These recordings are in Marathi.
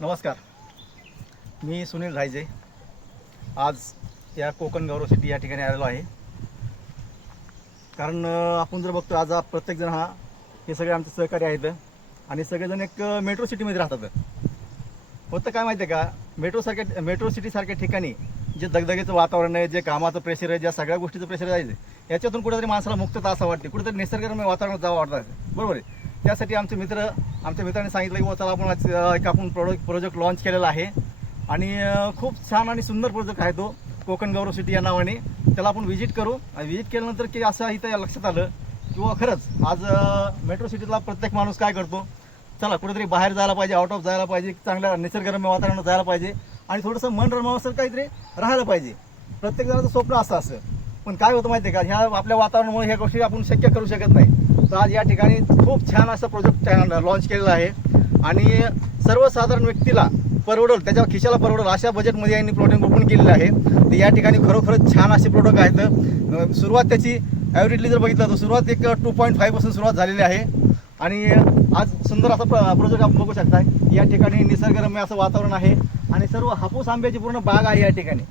नमस्कार, मी सुनील रायजे. आज या कोकण गौरव सिटी या ठिकाणी आलेलो आहे. कारण आपण जर बघतो आज प्रत्येकजण हे सगळे आमचे सहकारी आहेत आणि सगळेजण एक मेट्रो सिटीमध्ये राहतात. होतं काय माहिती आहे का, मेट्रो सिटीसारख्या ठिकाणी जे दगदगीचं वातावरण आहे, जे कामाचं प्रेशर आहे, ज्या सगळ्या गोष्टीचं प्रेशर आहे, याच्यातून कुठेतरी माणसाला मुक्तता असं वाटते, कुठेतरी निसर्गरम्य वातावरणात जावं वाटतं. बरोबर आहे. त्यासाठी आमच्या मित्रांनी सांगितलं की चला आपण प्रोजेक्ट लॉन्च केलेला आहे आणि खूप छान आणि सुंदर प्रोजेक्ट आहे तो कोकण गौरव सिटी या नावाने. त्याला आपण व्हिजिट करू. व्हिजिट केल्यानंतर की असं इथं लक्षात आलं किंवा खरंच आज मेट्रो सिटीतला प्रत्येक माणूस काय करतो, चला कुठेतरी बाहेर जायला पाहिजे, आउट ऑफ जायला पाहिजे, चांगल्या निसर्गरम्य वातावरणात जायला पाहिजे आणि थोडंसं मन रमवावं काहीतरी राहायला पाहिजे. प्रत्येक जणाचं स्वप्न असं. पण काय होतं माहिती आहे का, ह्या आपल्या वातावरणामुळे ह्या गोष्टी आपण शक्य करू शकत नाही. तर आज या ठिकाणी खूप छान असं प्रोजेक्ट लॉन्च केलेला आहे आणि सर्वसाधारण व्यक्तीला परवडेल, त्याच्या खिशाला परवडेल अशा बजेटमध्ये यांनी प्रोडक्ट ओपन केलेलं आहे. तर या ठिकाणी खरोखरच छान असे प्रोडक्ट आहेत. सुरुवात त्याची ॲव्हरेजली जर बघितलं तर सुरुवात एक 2.5 पासून सुरुवात झालेली आहे आणि आज सुंदर असा प्रोजेक्ट आपण बघू शकता. या ठिकाणी निसर्गरम्य असं वातावरण आहे आणि सर्व हापूस आंब्याची पूर्ण बाग आहे या ठिकाणी.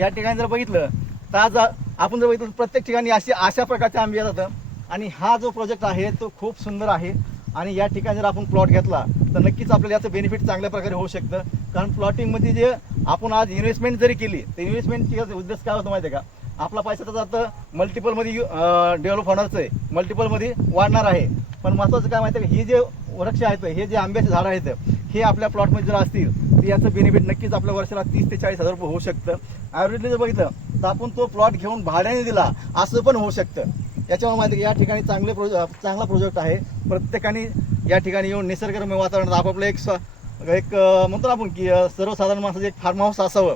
या ठिकाणी जर बघितलं तर आज आपण जर बघितलं प्रत्येक ठिकाणी अशा प्रकारचे आंबे येतात आणि हा जो प्रोजेक्ट आहे तो खूप सुंदर आहे. आणि या ठिकाणी जर आपण प्लॉट घेतला तर नक्कीच आपल्याला याचं बेनिफिट चांगल्या प्रकारे होऊ शकतं. कारण प्लॉटिंगमध्ये जे आपण आज इन्व्हेस्टमेंट जरी केली तर इन्व्हेस्टमेंटची उद्देश काय होतं माहिती आहे का, आपला पैसा तर जातं मल्टिपलमध्ये डेव्हलप होणारच आहे, मल्टिपलमध्ये वाढणार आहे. पण महत्त्वाचं काय माहिती आहे का, ही जे वृक्ष आहेत, हे जे आंब्याचे झाडं आहेत, हे आपल्या प्लॉटमध्ये जर असतील तर याचं बेनिफिट नक्कीच आपल्या वर्षाला 30 ते 40 हजार रुपये होऊ शकतं. ॲव्हरेजली जर बघितलं तर आपण तो प्लॉट घेऊन भाड्याने दिला असं पण होऊ शकतं. याच्यामुळे माहिती आहे की या ठिकाणी चांगला प्रोजेक्ट आहे. प्रत्येकाने या ठिकाणी येऊन निसर्गरम्य वातावरणात आपापलं एक म्हणतो ना आपण की सर्वसाधारण माणसाचं एक फार्म हाऊस असावं.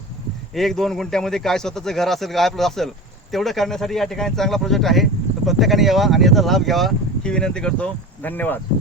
1-2 गुंठ्यामध्ये काय स्वतःचं घर असेल, काय आपलं असेल, तेवढं करण्यासाठी या ठिकाणी चांगला प्रोजेक्ट आहे. तर प्रत्येकाने यावा आणि याचा लाभ घ्यावा ही विनंती करतो. धन्यवाद.